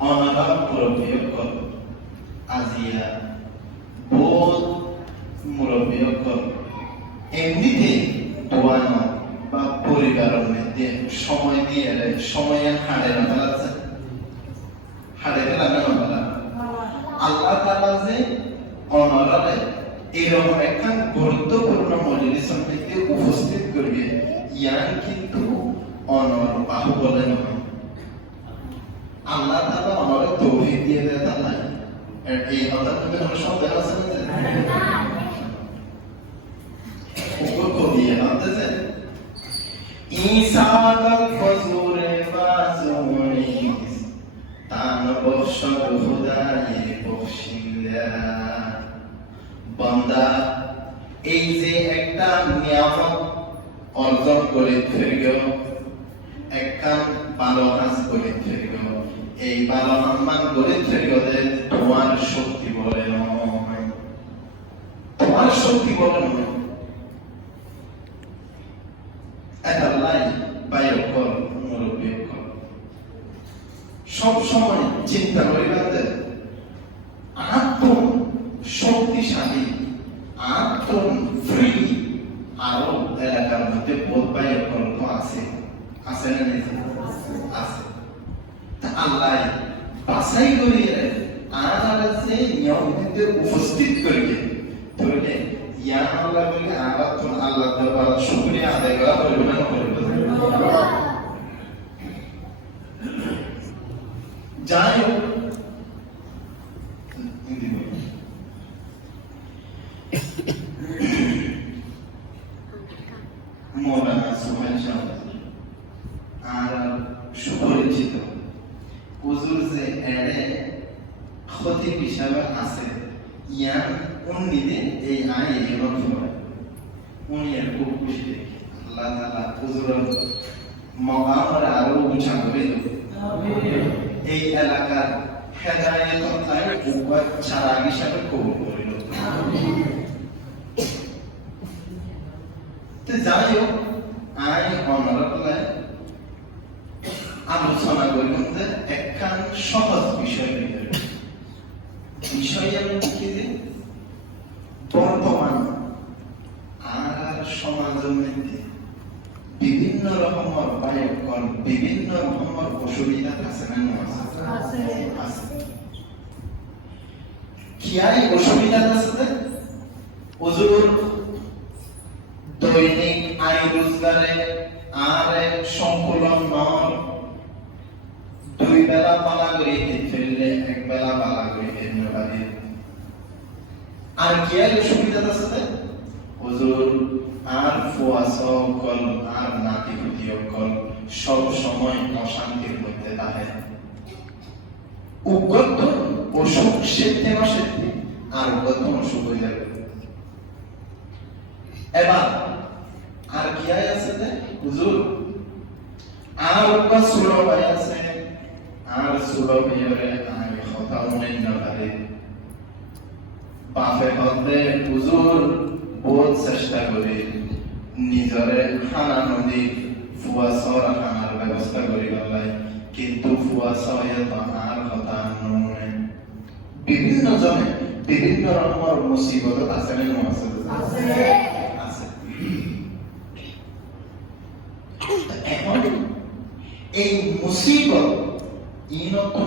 অনাগত মুরব্বীসকল আজিয়া বহুত মুরব্বীসকল এমনিতে দোয়া না বা পরিবারের মধ্যে সময় দিয়ে সময়ের হাড়ে না ফেলাচ্ছে হাড়ে ফেলাবে না আল্লাহ তাআলা যে অনরালে এরকম একটা গুরুত্বপূর্ণ মজলিসের মধ্যে উপস্থিত করবে ইয়ান কিন্তু অনর বাহুবলে নয় আল্লাহ তাআলা অনরে তৌফিক দিয়ে দেয় তা নাই এই কথা তুমি আমার সন্দেহ আছে না ওপর কবিয়ে আনতেছে ঈসা ফজুরে বাজুনিস তান বর্ষদ খুদায়ে বখশিলা বান্দা এই যে একটা নিয়ামত অর্জন করে ফেরগো একটা ভালো কাজ করে ফেরগো এই ভালো সম্মান করে ফেরগোতে তোমার শক্তি বলে নয় তোমার শক্তি বলে নয় এটা লাই বায়কল মুরব্বীকল সব সময় চিন্তা করিবেন যে আত্ম শক্তিশালী আত্ম ফ্রি আরো এলাকার মধ্যে বোধ বায়কল তো আছে আছে না নেই আছে তা আল্লাহ বাছাই করিয়ে আর যে নিয়ম মধ্যে উপস্থিত করিয়ে ধরে ইয়া আল্লাহ বলে আল্লাহ দরবার শুকরিয়া আদায় করা পরিমাণ করবে যাই হোক মৌলানা সুহাইল শাহ আর সুপরিচিত হুজুর যে এড়ে খতিব হিসাবে আছে ইয়ান উন্নিতে এই আয় এগোন সময় উনি এর খুব খুশি দেখি আল্লাহ তাআলা হুজুরের মকামের আরো উঁচা করে এই এলাকার হেদায়েত তাই উপর ছাড়া হিসাবে কবুল করিল তো যাই হোক আয় অনারকলে আলোচনা করলাম যে একখান সহজ বিষয় বিষয়ের মধ্যে যে বর্তমান আর সমাজের মধ্যে বিভিন্ন রকমের বায়কল বিভিন্ন রকমের অসুবিধা আছে না আছে কি আই অসুবিধা আছে হুজুর দৈনিক আয় রোজগারে আর সংকুলন নর দুই বেলা পালা করে ফেললে এক বেলা পালা করে ফেলতে পারে আর কি আর সুবিধা আছে হুজুর আর ফুয়াসা কল আর নাতি পুতিও কল সব সময় অশান্তির মধ্যে থাকে উগ্রত অসুখ সেতে মাসে আর উগ্রত অসুখ হয়ে যাবে এবার আর কি আছে হুজুর আর উগ্র সুর ভাই আছে আর সুর ভাইরে আমি কথা মনে না পারে বাপে হতে হুজুর বহুত চেষ্টা করে নিজরে খানা নদী ফুয়াশর খানার ব্যবস্থা করি গলাই কিন্তু ফুয়াশয়ে তো আর কথা নয় বিভিন্ন জনে বিভিন্ন রকমের মুসিবত আছে না আছে আছে এখন এই মুসিবত ইনতো